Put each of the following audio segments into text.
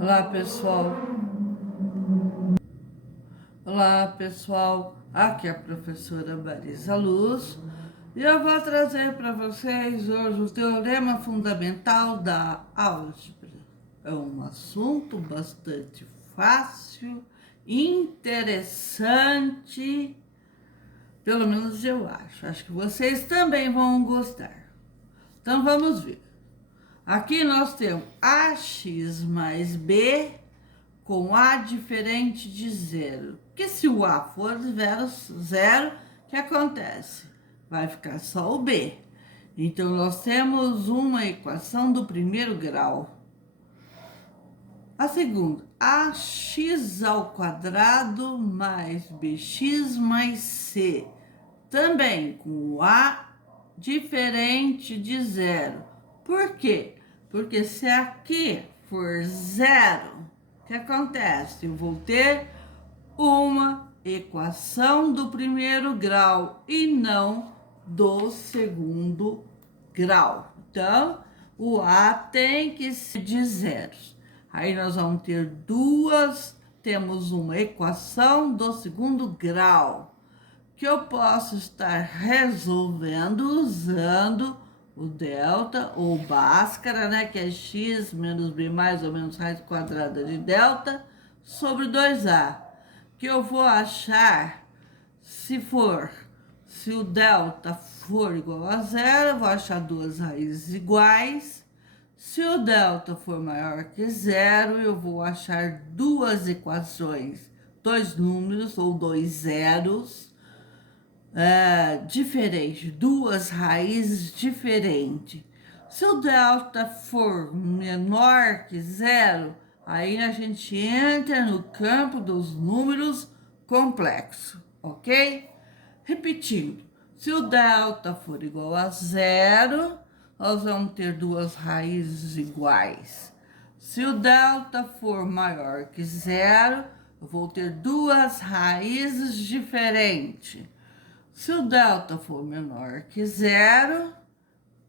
Olá, pessoal. Olá, pessoal. Aqui é a professora Marisa Luz e eu vou trazer para vocês hoje o teorema fundamental da álgebra. É um assunto bastante fácil, interessante, pelo menos eu acho. Acho que vocês também vão gostar. Então vamos ver. Aqui nós temos ax mais b com A diferente de zero. Porque se o A for zero, o que acontece? Vai ficar só o B. Então, nós temos uma equação do primeiro grau. A segunda, ax ao quadrado mais bx mais c. Também com o A diferente de zero. Por quê? Porque se aqui for zero, o que acontece? Eu vou ter uma equação do primeiro grau e não do segundo grau. Então, o A tem que ser de zeros. Aí nós vamos ter temos uma equação do segundo grau, que eu posso estar resolvendo usando o delta ou Bhaskara, né, que é x menos b mais ou menos raiz quadrada de delta sobre 2a, que eu vou achar se o delta for igual a zero, eu vou achar duas raízes iguais. Se o delta for maior que zero, eu vou achar duas equações, dois números ou dois zeros diferentes, duas raízes diferentes. Se o delta for menor que zero, aí a gente entra no campo dos números complexos, ok? Repetindo, se o delta for igual a zero, nós vamos ter duas raízes iguais. Se o delta for maior que zero, eu vou ter duas raízes diferentes. Se o delta for menor que zero,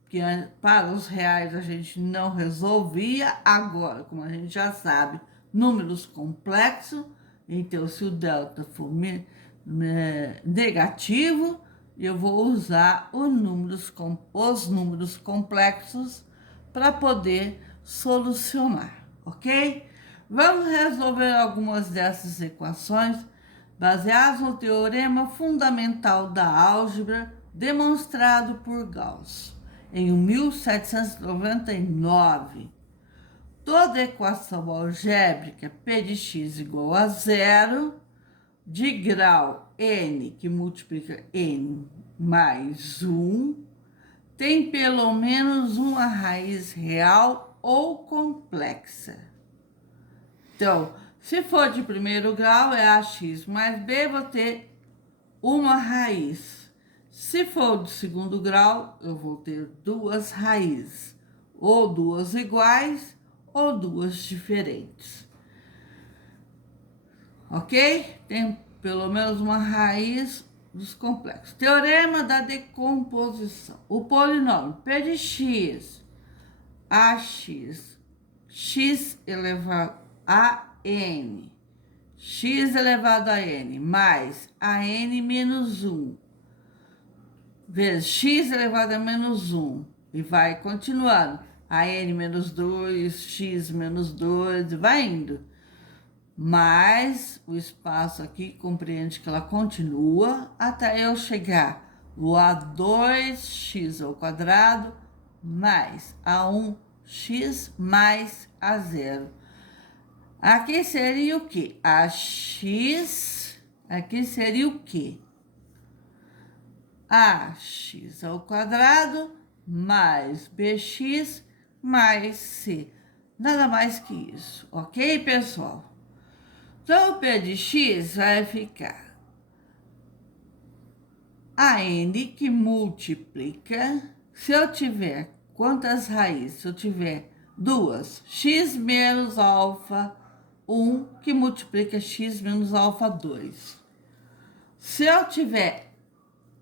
que para os reais a gente não resolvia, agora, como a gente já sabe, números complexos, então se o delta for negativo, eu vou usar os números complexos para poder solucionar, ok? Vamos resolver algumas dessas equações baseadas no teorema fundamental da álgebra demonstrado por Gauss em 1799. Toda equação algébrica P de x igual a zero, de grau n, que multiplica n mais 1, tem pelo menos uma raiz real ou complexa. Então, se for de primeiro grau, é ax mais b, vou ter uma raiz. Se for de segundo grau, eu vou ter duas raízes, ou duas iguais, ou duas diferentes. Ok? Tem pelo menos uma raiz dos complexos. Teorema da decomposição. O polinômio p de x, ax, x elevado a n, x elevado a n, mais a n menos 1, vezes x elevado a menos 1, e vai continuando, a n menos 2, x menos 2, vai indo. Mas o espaço aqui compreende que ela continua até eu chegar no A2x ao quadrado mais A1x mais A0. Aqui seria o quê? AX, aqui seria o quê? AX ao quadrado mais BX mais C. Nada mais que isso, ok, pessoal? Então, o P de x vai ficar a n que multiplica, se eu tiver quantas raízes? Se eu tiver duas, x menos alfa 1, que multiplica x menos alfa 2. Se eu tiver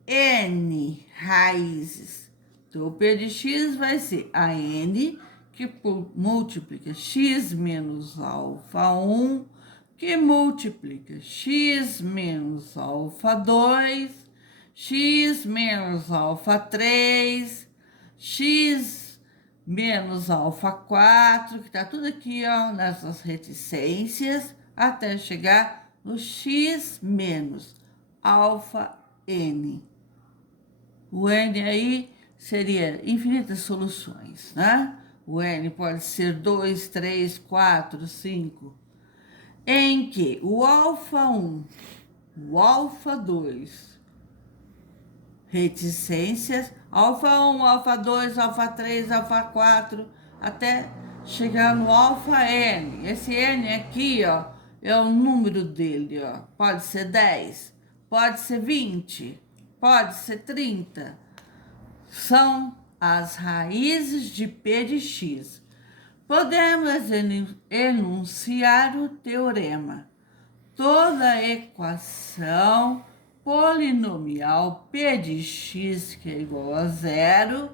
n raízes, então o P de x vai ser a n que multiplica x menos alfa 1, que multiplica x menos alfa 2, x menos alfa 3, x menos alfa 4, que está tudo aqui, ó, nessas reticências, até chegar no x menos alfa n. O n aí seria infinitas soluções, né? O n pode ser 2, 3, 4, 5, em que o alfa 1, o alfa 2, reticências, alfa 1, alfa 2, alfa 3, alfa 4, até chegar no alfa n. Esse n aqui, ó, é o número dele, ó. Pode ser 10, pode ser 20, pode ser 30. São as raízes de p de x. Podemos enunciar o teorema. Toda equação polinomial p de x, que é igual a zero,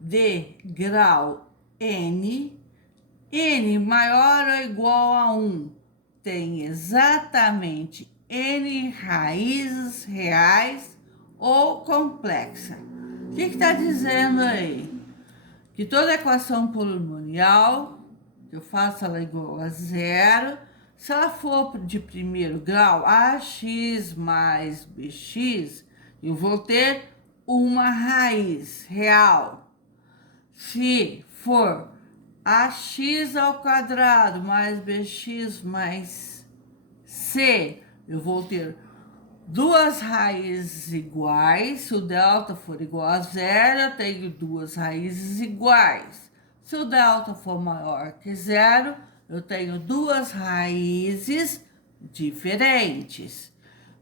de grau n, n maior ou igual a 1, tem exatamente n raízes reais ou complexa. O que está dizendo aí? Que toda equação polinomial, que eu faço ela igual a zero, se ela for de primeiro grau, ax mais bx, eu vou ter uma raiz real. Se for ax ao quadrado mais bx mais c, eu vou ter duas raízes iguais. Se o delta for igual a zero, eu tenho duas raízes iguais. Se o delta for maior que zero, eu tenho duas raízes diferentes.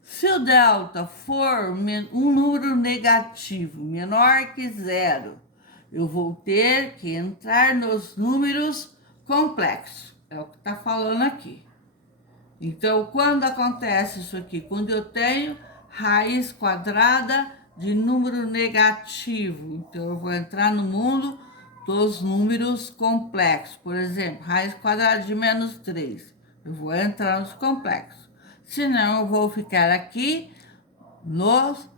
Se o delta for um número negativo menor que zero, eu vou ter que entrar nos números complexos. É o que está falando aqui. Então, quando acontece isso aqui? Quando eu tenho raiz quadrada de número negativo. Então, eu vou entrar no mundo dos números complexos. Por exemplo, raiz quadrada de menos 3. Eu vou entrar nos complexos. Senão, eu vou ficar aqui nos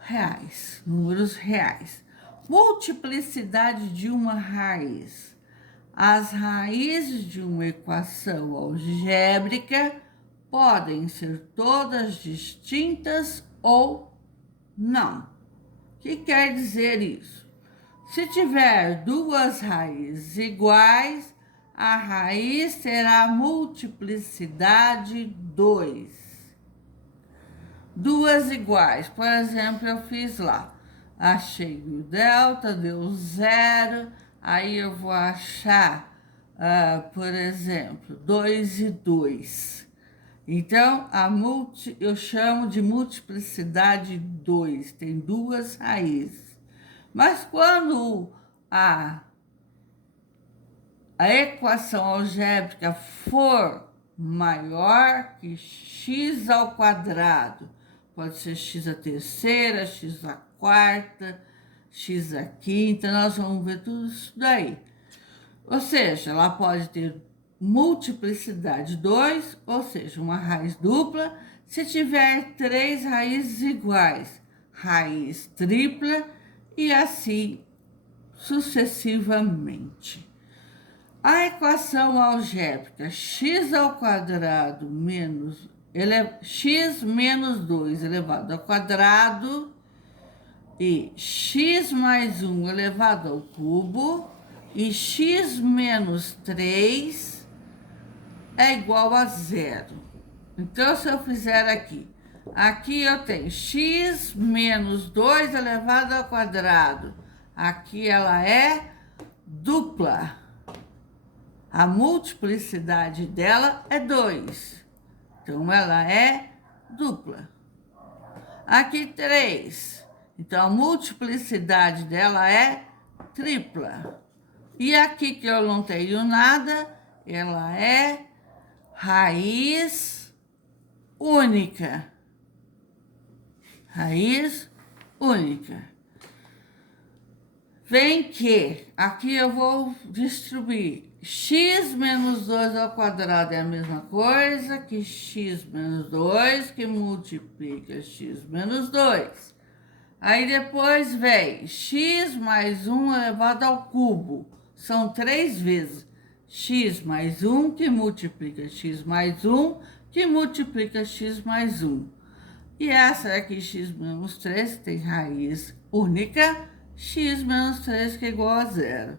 reais, números reais. Multiplicidade de uma raiz. As raízes de uma equação algébrica podem ser todas distintas ou não. O que quer dizer isso? Se tiver duas raízes iguais, a raiz terá multiplicidade 2. Duas iguais, por exemplo, eu fiz lá. Achei o delta, deu zero. Aí eu vou achar, por exemplo, 2 e 2. Então, eu chamo de multiplicidade 2. Tem duas raízes. Mas quando a equação algébrica for maior que x ao quadrado, pode ser x à terceira, x à quarta, x à quinta, nós vamos ver tudo isso daí. Ou seja, ela pode ter multiplicidade 2, ou seja, uma raiz dupla, se tiver três raízes iguais, raiz tripla e assim sucessivamente. A equação algébrica x ao quadrado menos x menos 2 elevado ao quadrado e x mais 1 elevado ao cubo e x menos 3 é igual a zero. Então, se eu fizer aqui eu tenho x menos 2 elevado ao quadrado. Aqui ela é dupla. A multiplicidade dela é 2. Então, ela é dupla. Aqui 3. Então, a multiplicidade dela é tripla. E aqui que eu não tenho nada, ela é raiz única. Raiz única. vem que aqui eu vou distribuir x menos 2 ao quadrado é a mesma coisa que x menos 2 que multiplica x menos 2. Aí depois vem x mais 1 elevado ao cubo. São 3 vezes x mais 1 que multiplica x mais 1 que multiplica x mais 1. E essa aqui, x menos 3, que tem raiz única, x menos 3 que é igual a zero.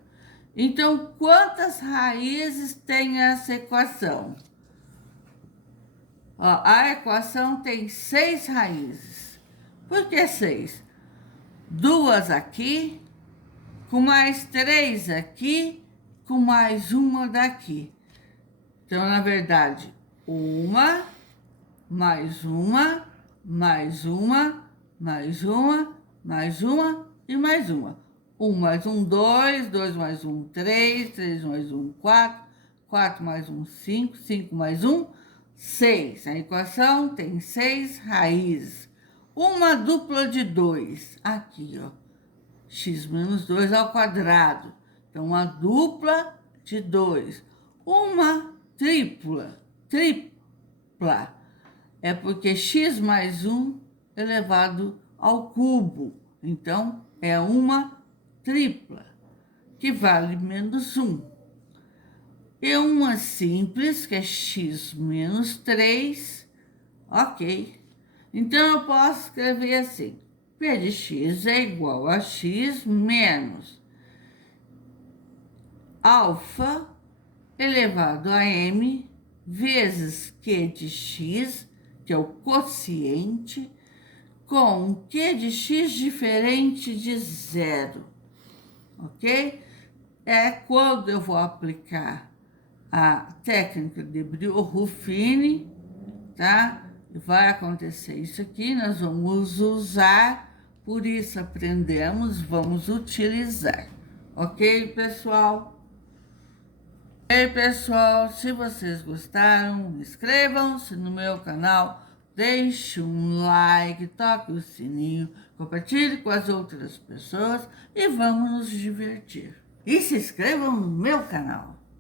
Então, quantas raízes tem essa equação? Ó, a equação tem 6 raízes. Por que 6? 2 aqui, com mais 3 aqui, com mais uma daqui. Então, na verdade, uma, mais uma, mais uma, mais uma, mais uma e mais uma. 1 mais 1, 2, 2 mais 1, 3, 3 mais 1, 4, 4 mais 1, 5, 5 mais 1, 6. A equação tem 6 raízes. Uma dupla de 2, aqui, ó, x menos 2 ao quadrado. Então, uma dupla de 2. Uma tripla, é porque x mais 1 elevado ao cubo. Então, é uma tripla, que vale menos 1. E uma simples, que é x menos 3, ok. Então, eu posso escrever assim, P de x é igual a x menos alfa elevado a m vezes q de x, que é o quociente, com q de x diferente de zero, ok? É quando eu vou aplicar a técnica de Brio-Ruffini, tá? Vai acontecer isso aqui, nós vamos usar, por isso aprendemos, vamos utilizar, ok, pessoal? Ei, pessoal, se vocês gostaram, inscrevam-se no meu canal, deixe um like, toque o sininho, compartilhe com as outras pessoas e vamos nos divertir. E se inscrevam no meu canal.